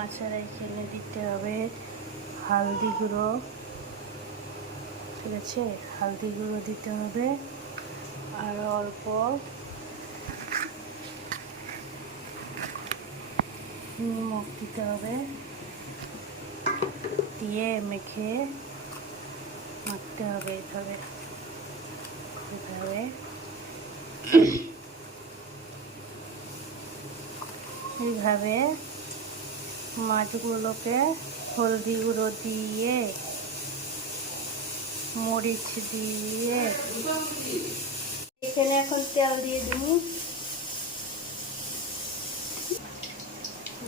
মাছের এখানে দিতে হবে হালদি গুঁড়ো, ঠিক আছে? হালদি গুঁড়ো দিতে হবে আর অল্প নিমখ দিতে হবে, দিয়ে মেখে মাখতে হবে এইভাবে এইভাবে এইভাবে মাছগুলোকে হলদি গুঁড়ো দিয়ে মরিচ দিয়ে এখানে এখন তেল দিয়ে দিব।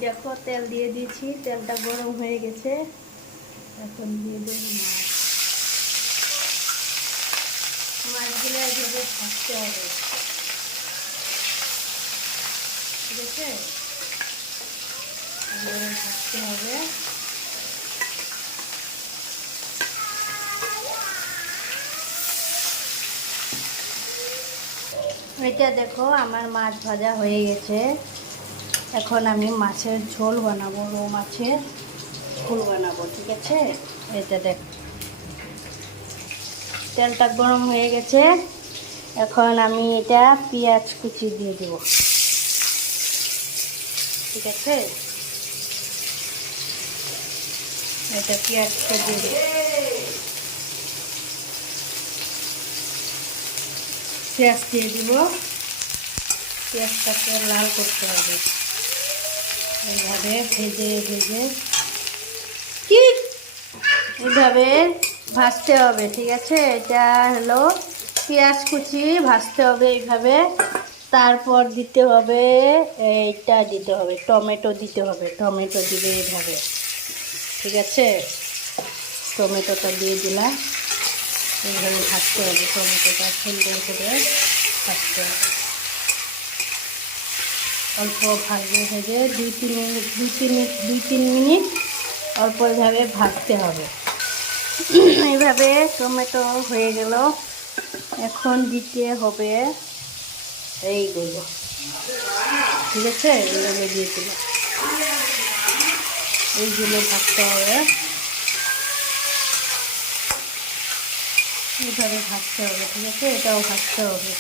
দেখো তেল দিয়ে দিয়েছি, তেলটা গরম হয়ে গেছে। এখন দিয়ে দেব মাছগুলো এইভাবে ভাজতে হবে, ঠিক আছে? ভাজতে হবে। এটা দেখো আমার মাছ ভাজা হয়ে গেছে। এখন আমি মাছের ঝোল বানাবো, রৌ মাছের ঝোল বানাবো, ঠিক আছে? এটা দেখ তেলটা গরম হয়ে গেছে। এখন আমি এটা পেঁয়াজ কুচি দিয়ে দেব, ঠিক আছে? এটা পেঁয়াজটা দিয়ে দেব, পেঁয়াজ দিয়ে দিব। পেঁয়াজটাকে লাল করতে হবে, এইভাবে ভেজে ভেজে এইভাবে ভাজতে হবে, ঠিক আছে? এটা হলো পেঁয়াজ কুচি, ভাজতে হবে এইভাবে। তারপর দিতে হবে এইটা দিতে হবে, টমেটো দিতে হবে। টমেটো দিবে এইভাবে, ঠিক আছে? টমেটোটা দিয়ে দিলাম, এইভাবে ভাজতে হবে। টমেটোটা সুন্দর করে ভাজতে হবে, অল্প ভাজে ভেজে 2-3 মিনিট অল্প এইভাবে ভাজতে হবে। এইভাবে টমেটো হয়ে গেল। এখন দিতে হবে এইগুলো, ঠিক আছে? এইভাবে দিয়ে দিল, এইগুলো ভাজতে হবে, এইভাবে ভাজতে হবে, ঠিক আছে? এটাও ভাজতে হবে।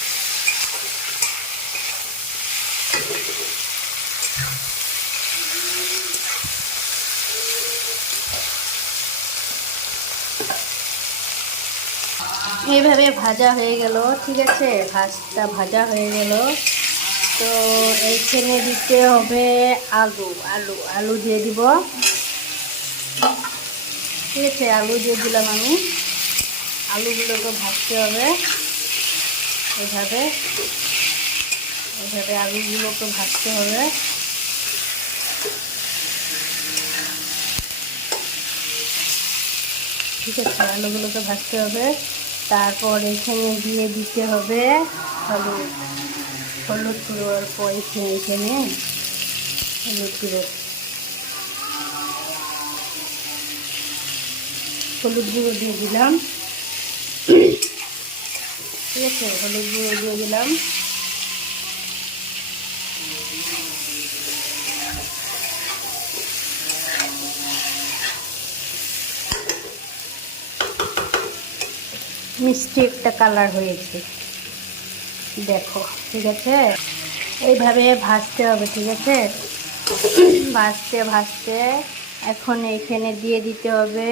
এইভাবে ভাজা হয়ে গেল, ঠিক আছে? ভাজটা ভাজা হয়ে গেল। তো এইখানে দিতে হবে আলু আলু আলু দিয়ে দিব, ঠিক আছে? আলু দিয়ে দিলাম আমি। আলুগুলোকে ভাজতে হবে এইভাবে এইভাবে আলুগুলোকে ভাজতে হবে, ঠিক আছে? আলুগুলোকে ভাজতে হবে। তারপর এখানে দিয়ে দিতে হবে হলুদ হলুদ গুঁড়ো অল্প, এখানে হলুদ গুঁড়ো দিয়ে দিলাম, ঠিক আছে? হলুদ গুঁড়ো দিয়ে দিলাম। মিষ্টি একটা কালার হয়েছে, দেখো, ঠিক আছে? এইভাবে ভাজতে হবে, ঠিক আছে? ভাজতে ভাজতে এখন এখানে দিয়ে দিতে হবে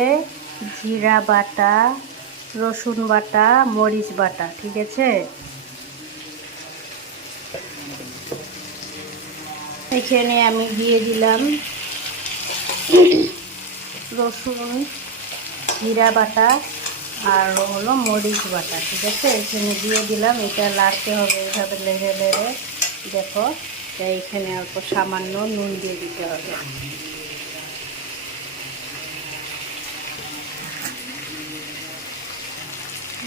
জিরা বাটা, রসুন বাটা, মরিচ বাটা, ঠিক আছে? এখানে আমি দিয়ে দিলাম রসুন, জিরা বাটা আর হলো মরিচ বাটা, ঠিক আছে? এখানে দিয়ে দিলাম। এটা লাড়তে হবে এইভাবে লেড়ে লেড়ে, দেখো? তাই এখানে অল্প সামান্য নুন দিয়ে দিতে হবে,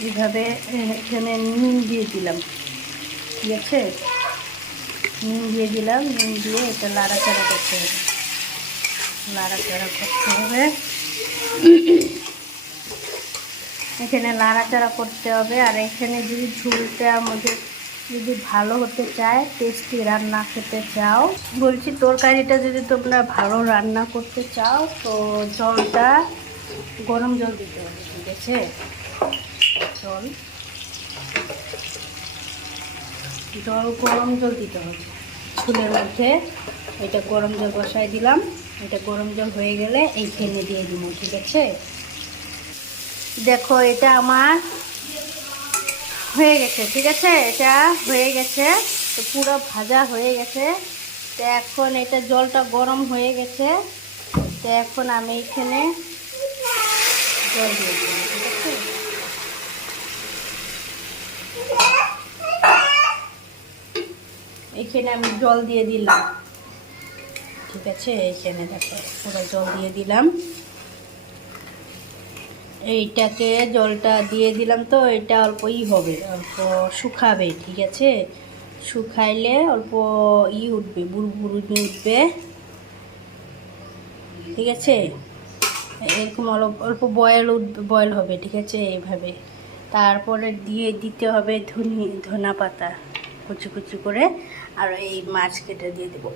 এইভাবে এখানে নুন দিয়ে দিলাম, ঠিক আছে? নুন দিয়ে দিলাম। নুন দিয়ে এটা লাড়াচাড়া করতে হবে, লাড়াচাড়া করতে হবে। এখানে লাড়াচাড়া করতে হবে। আর এখানে যদি ঝোলটার মধ্যে যদি ভালো হতে চায়, টেস্টি রান্না খেতে চাও, বলছি তরকারিটা যদি তোমরা ভালো রান্না করতে চাও তো জলটা গরম জল দিতে হবে, ঠিক আছে? জল গরম জল দিতে হবে চুলের মধ্যে। এটা গরম জল বসাই দিলাম। এটা গরম জল হয়ে গেলে এই ফেনে দিয়ে দিব, ঠিক আছে? দেখো এটা আমার হয়ে গেছে, ঠিক আছে? এটা হয়ে গেছে, তো পুরো ভাজা হয়ে গেছে। তো এখন এটা জলটা গরম হয়ে গেছে, তো এখন আমি এখানে জল দিয়ে দিলাম, ঠিক আছে? এখানে আমি জল দিয়ে দিলাম, ঠিক আছে? এইখানে দেখো পুরো জল দিয়ে দিলাম। এইটাকে জলটা দিয়ে দিলাম, তো এটা অল্পই হবে, অল্প শুকাবে, ঠিক আছে? শুকাইলে অল্প উঠবে, বুড়বুড়ি উঠবে, ঠিক আছে? এরকম অল্প অল্প বয়েল হবে, ঠিক আছে? এইভাবে তারপরে দিয়ে দিতে হবে ধনা পাতা কুচি কুচি করে, আর এই মাছ কেটে দিয়ে দেবো।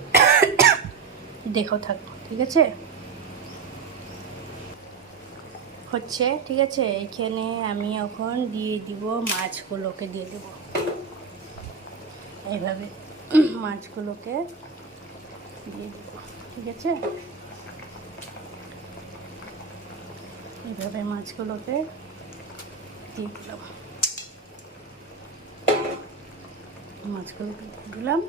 দেখো থাকো, ঠিক আছে? হচ্ছে, ঠিক আছে? এখানে আমি এখন দিয়ে দিব মাছগুলোকে, দিয়ে দেব এইভাবে মাছগুলোকে দিয়ে দেব, ঠিক আছে? এইভাবে মাছগুলোকে দিয়ে দিলাম, মাছগুলোকে দিয়ে দিলাম।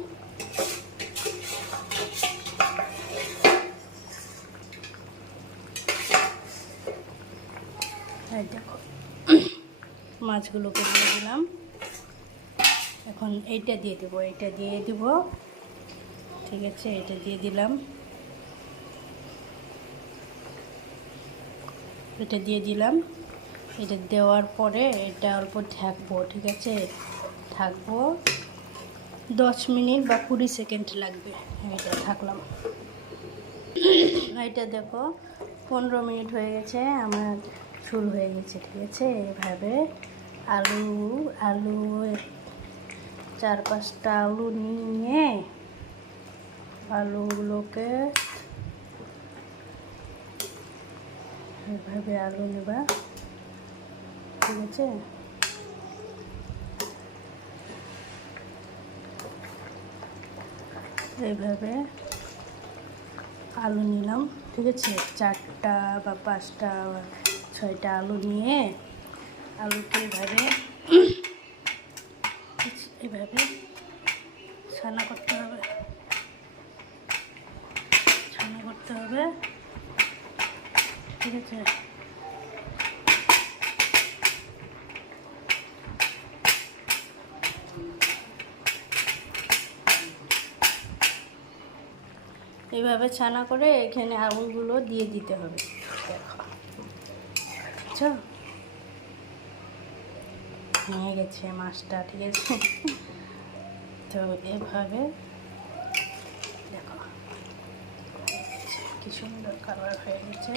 এই দেখো মাছগুলোকে দিয়ে দিলাম। এখন এইটা দিয়ে দেবো, এইটা দিয়ে দিব, ঠিক আছে? এটা দিয়ে দিলাম, এটা দিয়ে দিলাম। এটা দেওয়ার পরে এটা অল্প ঢাকবো, ঠিক আছে? ঢাকবো 10 মিনিট বা 20 সেকেন্ড লাগবে। এটা থাকলাম। এটা দেখো 15 মিনিট হয়ে গেছে, আমার ঝোল হয়ে গেছে, ঠিক আছে? এভাবে আলু আলু 4-5টা আলু নিয়ে আলুগুলোকে এভাবে আলু নেবা, ঠিক আছে? এইভাবে আলু নিলাম, ঠিক আছে? 4টা বা 5টা বা 6টা আলু নিয়ে আলুকে এইভাবে এইভাবে ছানা করতে হবে, ছানা করতে হবে, ঠিক আছে? এইভাবে ছানা করে এখানে আলুগুলো দিয়ে দিতে হবে, দেখো, বুঝছো? হয়ে গেছে মাছটা, ঠিক আছে? তো এভাবে দেখো কি সুন্দর কালার হয়ে গেছে।